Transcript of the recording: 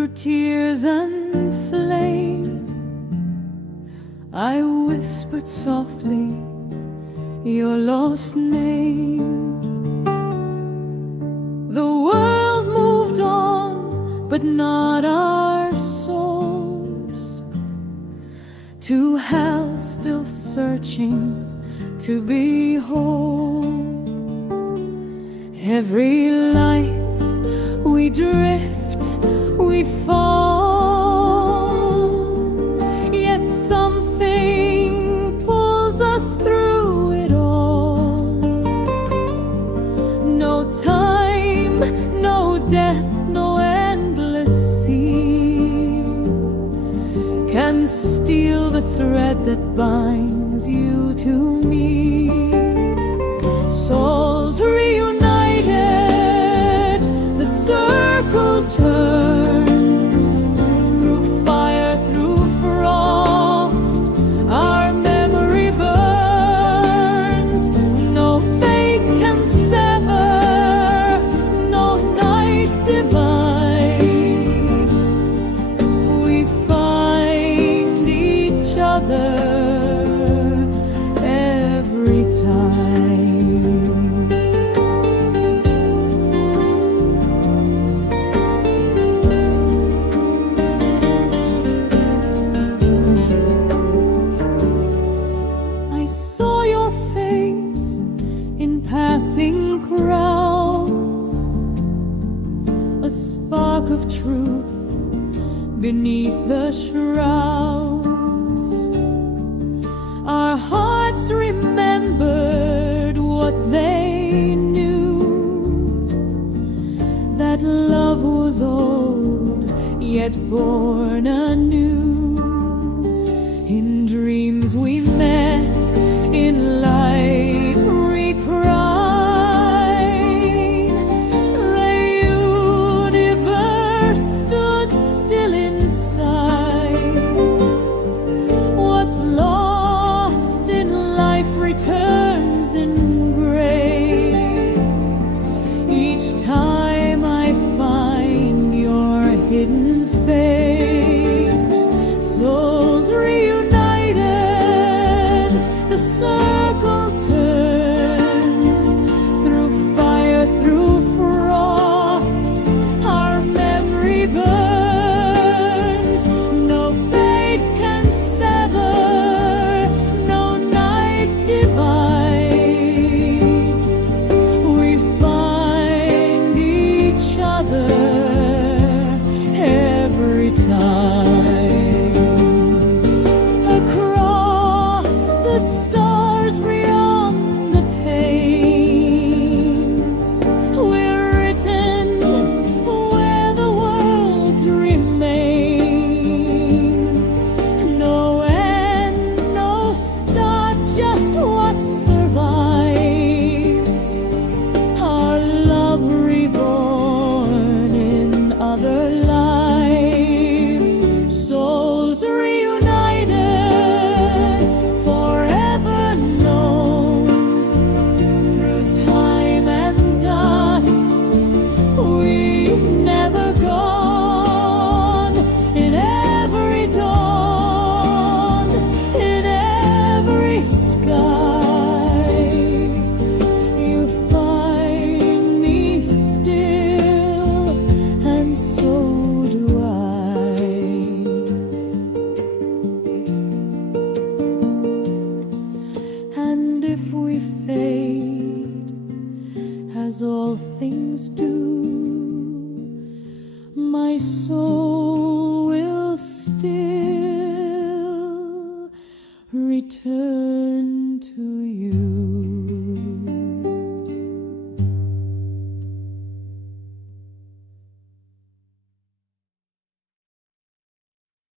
through tears and flame, I whispered softly your lost name. The world moved on, but not our souls. To hell still searching to be whole. Every life we drift, we fall, yet something pulls us through it all. No time, no death, no endless sea can steal the thread that binds you to me. Souls reunited, the circle turns. Through fire, through frost, our memory burns. No fate can sever, no night divide. We find each other every time. I saw your face in passing crowds, a spark of truth beneath the shrouds. Our hearts remembered what they knew, that love was old, yet born anew. In dreams we met, in light recried. The universe stood still inside. What's lost in life returns in grace. Each time I find your hidden face. Souls reunited, the circle turns. Through fire, through frost, our memory burns. No fate can sever, no night divide. We find each other every time. Across the stars beyond the pane, we're written where the worlds remain. No end, no start, just what survives. Our love reborn in other lives. Souls reunited, forever known. Through time and dust, we've never gone. In every dawn, in every sky, you find me still, and so do I. And if we fade, as all things do, my soul will still return to you.